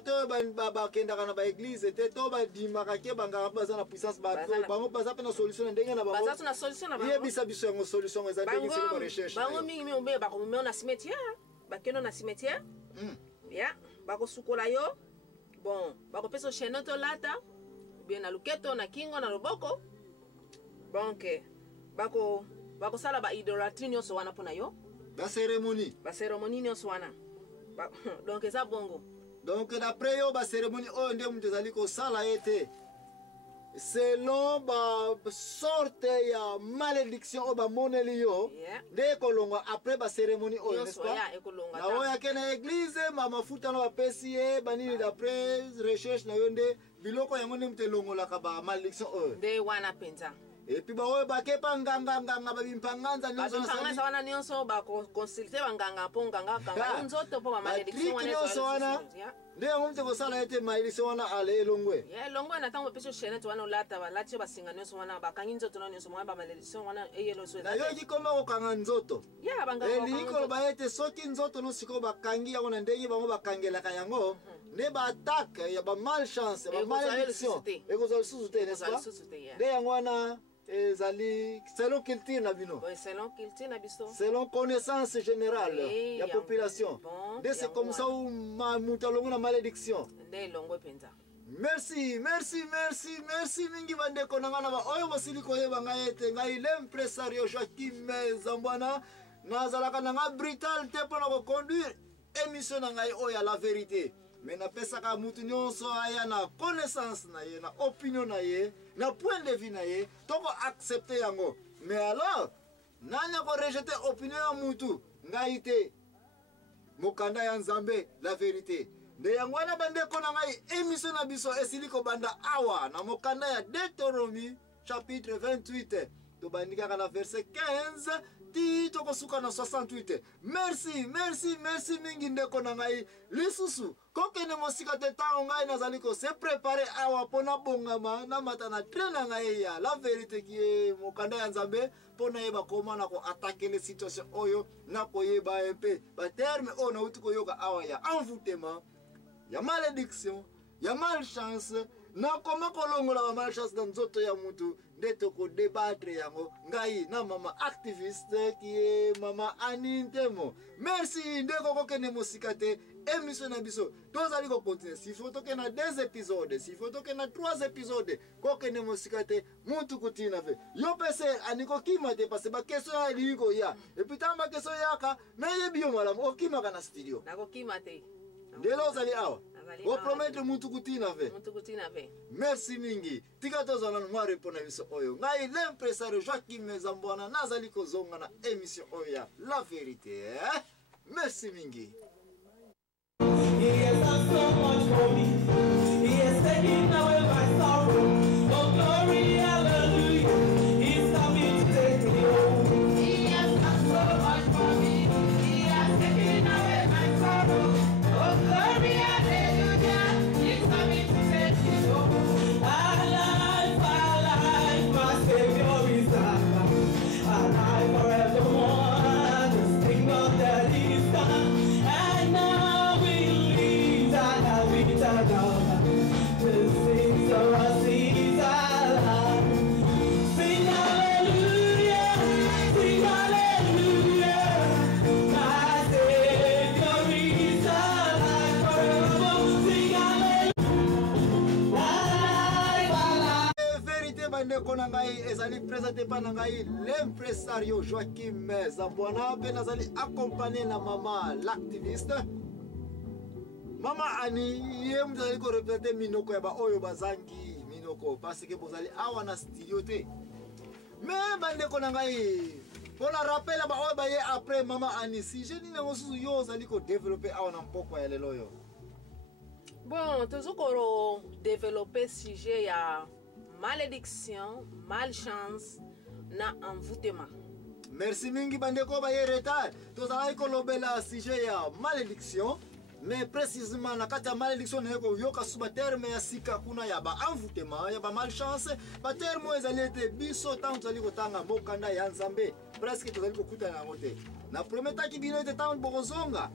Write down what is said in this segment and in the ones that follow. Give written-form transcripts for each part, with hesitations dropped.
to ba kenda kana ba église te to ba dimaka ke banga baza na puissance ba bango baza pe na solution ndenge na bango baza na solution na bango yebisa biso ngo solution eza ndenge c'est ko recherche bango mingi mi ombe ba ko na cimetière ba keno na cimetière ya ba ko sukola yo bon ba ko peso chenoto lata bien na luketo na kingo na loboko bonke ba ko sala ba idolatrie nyonso wana pona yo ba cérémonie nyonso wana donc eza bongo. Donc d'après yo ba cérémonie o ndé mutu zali ko sala ete selon ba sorte ya malédiction o ba moneli yo de kolonga après ba cérémonie o n'est-ce pas na o ya kena église mama futa no apesi e banini d'après recherche na yo ndé biloko yango ndé mutu longola ka ba malédiction o de wana penza. Et puis bah ouais bah kepa nganga ba bimpanganza nyonso wana nyonso ba consulter banganga po nganga kanga nzoto po ba malédiction wana nde yango mte ko sala ete malédiction wana ale longwe longwe na tango peso chenette wana lata ba lati ba singa nyonso wana ba kangi nzoto na nyonso mwa ba malédiction wana eyelo so na yo kikoma ko kanga nzoto ya banganga liko ba ete soki nzoto no siko ba kangi yango na ndenge bango ba kangela ka yango ne ba attaque ya ba malchance ba malédiction eko zo susute n'est-ce pas nde yango wana ezali selon culture na bino selon connaissance générale ya population c'est comme ça où mutalongo na malédiction merci mingi bandeko na ngana ba oyo basili koyeba ngai ete ngai l'impresario Joachim Zambwana nazalaka na nga brutal te mpona koconduire émission na ngai oyo ya la vérité. Mais na pesaka mutu nyonso aya na connaissance na ye na opinion na ye na point de vue na ye toko accepter yango. Mais alors nanya ko rejeter opinion ya mutu ngai te mokanda ya Nzambe la vérité nde yango na bandeko na ngai émission na biso esili ko banda awa na mokanda ya Deutéronomie chapitre 28 to bandika na verset 15 tito kosuka na 68. Merci mingi ndeko na ngai lisusu kokene mosika te tango ngai nazali ko se préparer awa pona bongama na mata na train ngai ya la vérité qui est mokanda ya Nzambe pona yeba koma na ko attaquer les situations oyo na ko yeba mpe ba terme o na uti ko yoka awa ya envoûtement ya malédiction ya malchance na koma kolongola ba malchance dans nzoto ya mutu ndeto ko débattre yango ngai na mama activiste qui est mama Anintemo. Merci ndeko kokene mosika te émission na biso tozali ko continuer s'il faut toke na 2 épisodes s'il faut toke na 3 épisodes kokene mosika te mutu kutina ve yo pese aniko kima te parce ba question ya liko ya et puis tamba question yaka na yebi yo malamu okima kana studio nako kima te ndelo zali awa o promettre mutu kutina ve merci mingi tika tozana mwa repona biso oyo ngai l'impresario Joachim Zambwana nazali kozonga na émission oyo ya la vérité merci mingi. He has done so much for me. He has taken away my sorrow. Oh glory, hallelujah. He's coming to take me home. He has done so much for me. He has taken away my sorrow. Oh glory, hallelujah. He's coming to take me home. Alive, my Savior is alive. Alive forevermore. Just think of that He's done. And now sing hallelujah, sing hallelujah. My Savior is alive forever. Sing hallelujah, alive. Vérité bandeko na ngai ezali présenté pa na ngai l'impresario Joachim Zambwana pe nazali accompagné na mama l'activiste Mama Ani ye mzali ko répéter minoko ya ba oyo bazangi minoko parce que bozali awa na studio te mais bandeko na ngai pona rappel ba oyo ba ye après Mama Ani si je ni na mosusu yo zali ko développer awa na mpoko ya lelo yo. Bon tozokoro développer sujet ya malédiction malchance na envoûtement. Merci mingi bandeko ba ye retard tozali ko lobela sujet ya malédiction. Mais précisément na kati ya malédiction na yeko yoka suba terme ya sika kuna ya ba envoûtement ya ba malchance ba terme ezali ete biso tango tozali kotanga mokanda ya Nzambe presque tozali kokuta na ngote na prometaki bino ete tango bokozonga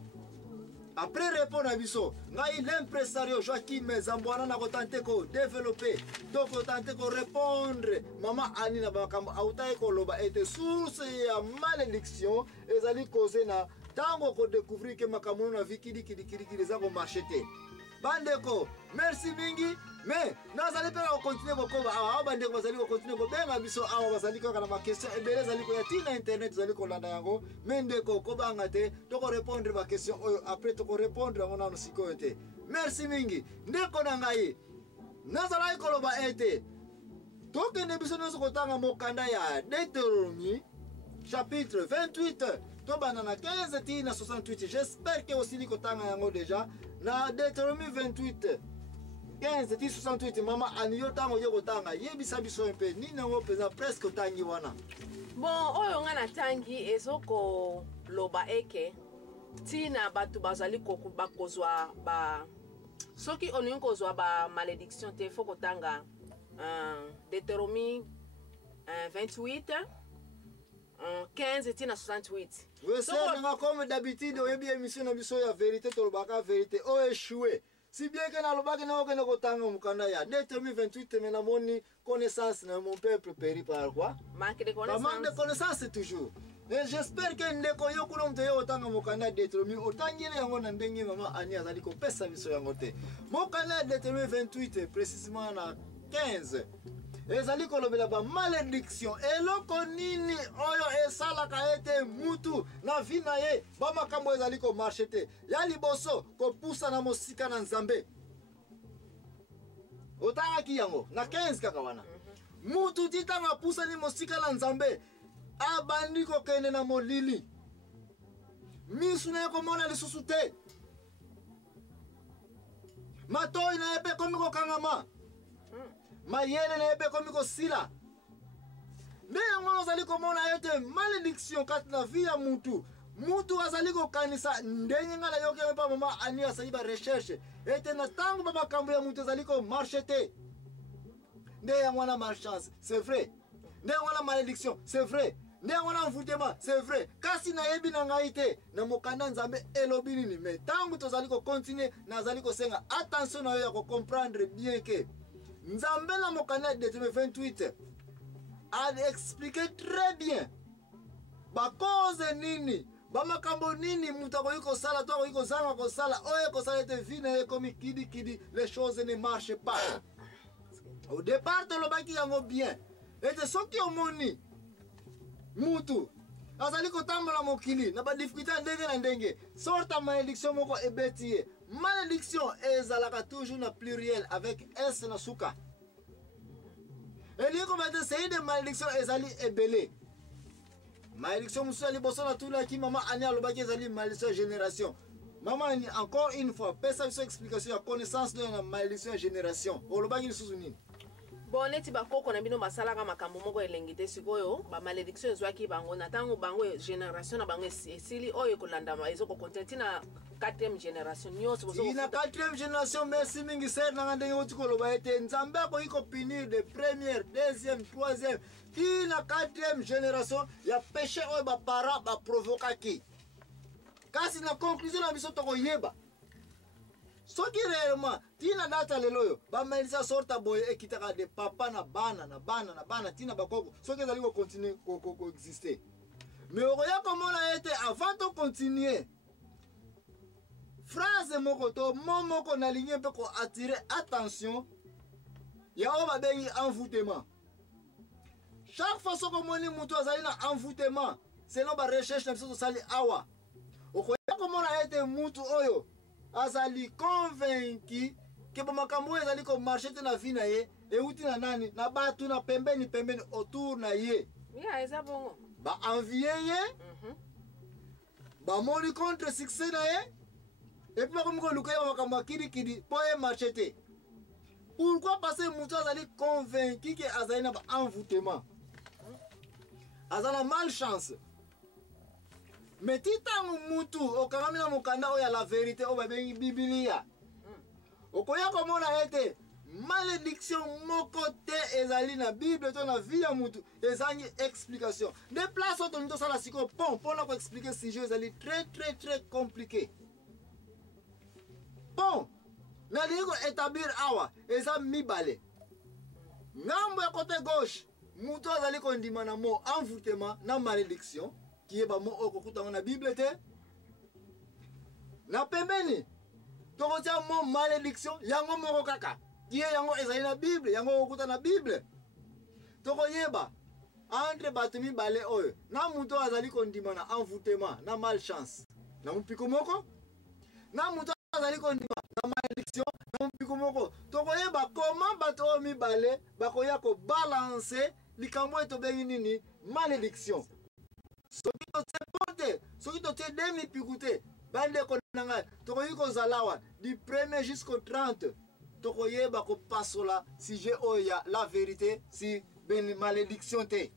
après répondre à biso ngai l'impresario Joachim Zambwana na kotante ko développer donc kotante ko répondre mama ani na bakambo autai ko loba était source ya malédiction ezali causé na tango ko découvrir que makambo na vikidi kidi za ko marcheter bandeko merci mingi mais nazali pe ko continuer ko ba bandeko bazali ko continuer ko benga biso awa bazali ko kana ma question ebele zali ko ya tina internet zali ko landa yango mendeko ko banga te to ko répondre ba question oyo après to ko répondre ngona no sikoyo te merci mingi ndeko na ngai nazali ko loba ete to ke ne biso no ko tanga mokanda ya Deutéronomie chapitre 28 to banana 15 tina 68 j'espère que aussi ko tanga yango déjà na Deutéronomie 28 15 ti 68 mama aniyo tango yoko tanga yebisa biso mpe nina wo peza presque tangi wana bon oyo nga na tangi ezoko loba eke tina batu bazali bakozwa ba soki olingi kozwa ba malédiction te fo kotanga Deutéronomie 28 15 tina 68 we sena comme d'habitude oyebi émission na biso ya vérité to lobaka vérité o échoué si bien que na lobaka na okene kotanga mukanda ya Deutéronomie 28 mais na moni connaissance na mon peuple périt par quoi manque de connaissance toujours et j'espère que ndeko yo kuno mto yo otanga mukanda Deutéronomie otangile yango na ndenge mama ani azali ko pesa biso yango te mukanda Deutéronomie 28 précisément na 15 ezali kolobela ba malédiction eloko nini oyo esalaka ete mutu na vie na ye ba makambo ezali ko marche te ya liboso kopusa na mosika na Nzambe otangaki yango na 15 kaka wana mutu titanga pusa ni mosika na Nzambe abandi kokende na molili misu na ye komona lisusu te matoi na ye pe komi kokangama mayele na ebe komi ko sila nde yango ozali komona ete malédiction kati na vie ya mutu azali kokanisa ndenge nga na yoki pa mama ani asali ba recherche ete na tango ba makambo ya mutu azali ko marche te nde yango na malchance c'est vrai nde yango na malédiction c'est vrai nde yango na mvutema c'est vrai kasi na yebi na ngai te na mokanda Nzambe elobi nini mais tango tozali ko continuer nazali ko senga attention na yo ya ko comprendre bien que Nzambe na mokanda Deutéronomie 28 a expliqué très bien ba cause nini ba makambo nini mutu akoki sala to akoki zanga kosala oyo kosala ete vie na ye komi kidi les choses ne marchent pas au départ tolobaki yango bien ete soki omoni mutu azali kotambola mokili na ba difficulté ndenge na ndenge sorta malédiction moko ebeti ye malédiction ezalaka toujours na pluriel avec S na suka eliko bate c'est de malédiction ezali ebele malédiction musu ali boso na tula ki mama ani alobaki ezali malédiction génération mama ni encore une fois pesa biso explication ya connaissance de la malédiction génération olobaki lisusu nini bon neti bakoko na bino basalaka makambo moko elengi te sikoyo ba malédiction ezwaki bango na tango bango génération na bango esili oyo kolandama ezokokonte tina 4e génération nyonso ina 4e génération merci mingi ser na ndenge oti koloba ete Nzambe akoki kopinir de première deuxième troisième tina 4e génération ya péché oyo bapara baprovokaki kasi na conclusion na biso tokoyeba soki réellement tina data lelo yo ba malédiction sorta boye ekitaka de papa na bana tina bakoko soki ezali ko continuer ko exister mais okoya komona ete avant de continuer phrase moko to moko na ligne pe ko attirer attention ya o babengi envoûtement chaque fois soko moni mutu azali na envoûtement selon ba recherche na biso sali awa okoya komona ete mutu oyo azali convaincu que ba makambo ezali ko marcher te na vie na ye euti na nani na batu na pembeni autour na ye ya eza bongo ba envier ye ba moni contre succès na ye et puis comme ko luka ya makambo kidi po ye marcher te pourquoi parce que mutu azali convaincu que azali na ba envoûtement azala malchance mais titango mutu okangami na mokanda oyo ya la vérité oyo babengi Biblia okoya komona ete malédiction moko te ezali na Bible to na vie ya mutu ezangi explication de place oyo tolingi tosala sikoyo mpona koexplike sujet ezali très compliqué bon nalingi koétablir awa eza mibale. Ngambo ya côté gauche mutu azali kondima na mo envoûtement na malédiction kiyeba mo oyo kokutanga na Bible te. Na pembeni tokotia mo malédiction yango moko kaka kiye yango ezali na Bible, yango kokuta na Bible. Tokoyeba entre bato mibale oyo na mutu azali kondima na envoûtement na malchance na mupiko moko, na mutu azali kondima na malédiction na mupiko moko. Tokoyeba comment bato oyo mibale bakoya kobalanse likambo etobengi nini malédiction. Soki totie ponte, soki totie demi pikute bandeko na ngai tokoyi kozala awa du 1er jusqu'au 30 tokoyeba kopasola sujet oyo ya la vérité si ben malédiction te.